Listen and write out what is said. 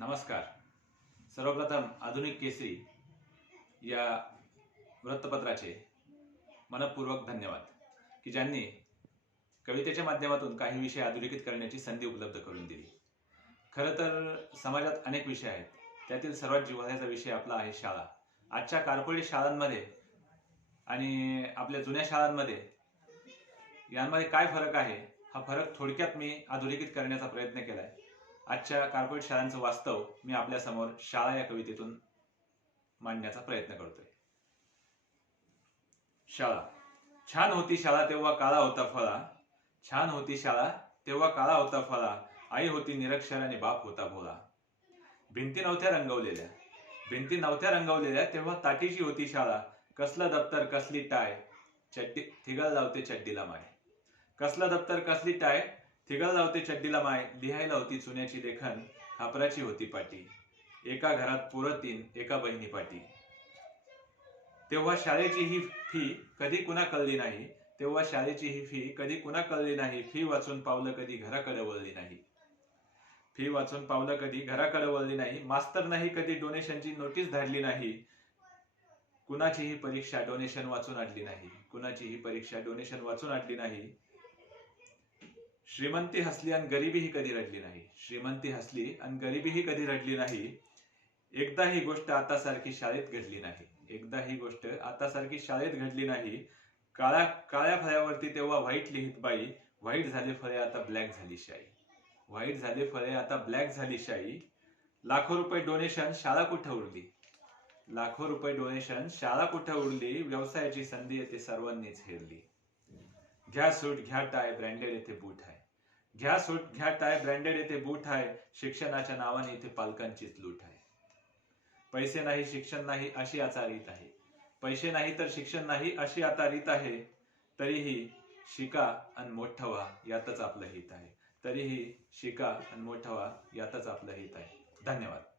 नमस्कार. सर्वप्रथम आधुनिक केसरी या वृत्तपत्राचे मनपूर्वक धन्यवाद की ज्यांनी कवितेच्या माध्यमातून काही विषय अधोरेखित करण्याची संधी उपलब्ध करून दिली. खरं तर समाजात अनेक विषय आहेत. त्यातील सर्वात जिव्हाळ्याचा विषय आपला आहे शाळा. आजच्या कार्पोरेट शाळांमध्ये आणि आपल्या जुन्या शाळांमध्ये यांमध्ये काय फरक आहे? हा फरक थोडक्यात मी अधोरेखित करण्याचा प्रयत्न केला आहे आजच्या कार्पोरेट शाळांचं वास्तव मी आपल्यासमोर शाळा या कवितेतून मांडण्याचा प्रयत्न करतोय. शाळा. छान होती शाळा तेव्हा काळा होता फळा. छान होती शाळा तेव्हा काळा होता फळा. आई होती निरक्षर आणि बाप होता भोळा. भिंती नव्हत्या रंगवलेल्या. भिंती नव्हत्या रंगवलेल्या तेव्हा ताटीची होती शाळा. कसलं दप्तर कसली टाय? चड्डी थिगळ लावते चड्डीला माय कसलं दप्तर कसली टाय? थिगळ लावते चड्डीला माय लिहायला होती चुन्याची लेखन खापराची होती पाटी. एका घरात पुरं तीन एका बहिणी पाटी. तेव्हा शाळेची ही फी कधी कुणा कळली नाही तेव्हा शाळेची ही फी कधी कुणा कळली नाही फी वाचून पावलं कधी घराकडे वळली नाही. फी वाचून पावलं कधी घराकडे वळली नाही मास्तर नाही कधी डोनेशनची नोटीस धाडली नाही. कुणाचीही परीक्षा डोनेशन वाचून आणली नाही कुणाचीही परीक्षा डोनेशन वाचून आणली नाही. श्रीमंती हसली आणि गरिबीही कधी रडली नाही? श्रीमंती हसली आणि गरिबीही कधी रडली नाही? एकदा ही गोष्ट आता सारखी शाळेत घडली नाही. एकदा ही गोष्ट आता सारखी शाळेत घडली नाही. काळ्या काळ्या फळ्यावरती तेव्हा व्हाईट लिहित बाई व्हाईट झाले फळे आता ब्लॅक झाली शाई. व्हाईट झाले फळे आता ब्लॅक झाली शाई. लाखो रुपये डोनेशन शाळा कुठं उरली? लाखो रुपये डोनेशन शाळा कुठं उरली? व्यवसायाची संधी येते सर्वांनीच हेरली. घ्या सूट घ्या टाय ब्रँडेड येथे बूट आहे. घ्या सूट घ्या टाय ब्रँडेड येथे बूट आहे. शिक्षणाच्या नावाने इथे पालकांचीच लूट आहे. पैसे नाही शिक्षण नाही अशी आता रीत आहे. पैसे नाही तर शिक्षण नाही अशी आता रीत आहे. तरीही शिका आणि मोठं व्हा यातच आपलं हित आहे. तरीही शिका आणि मोठं व्हा यातच आपलं हित आहे. धन्यवाद.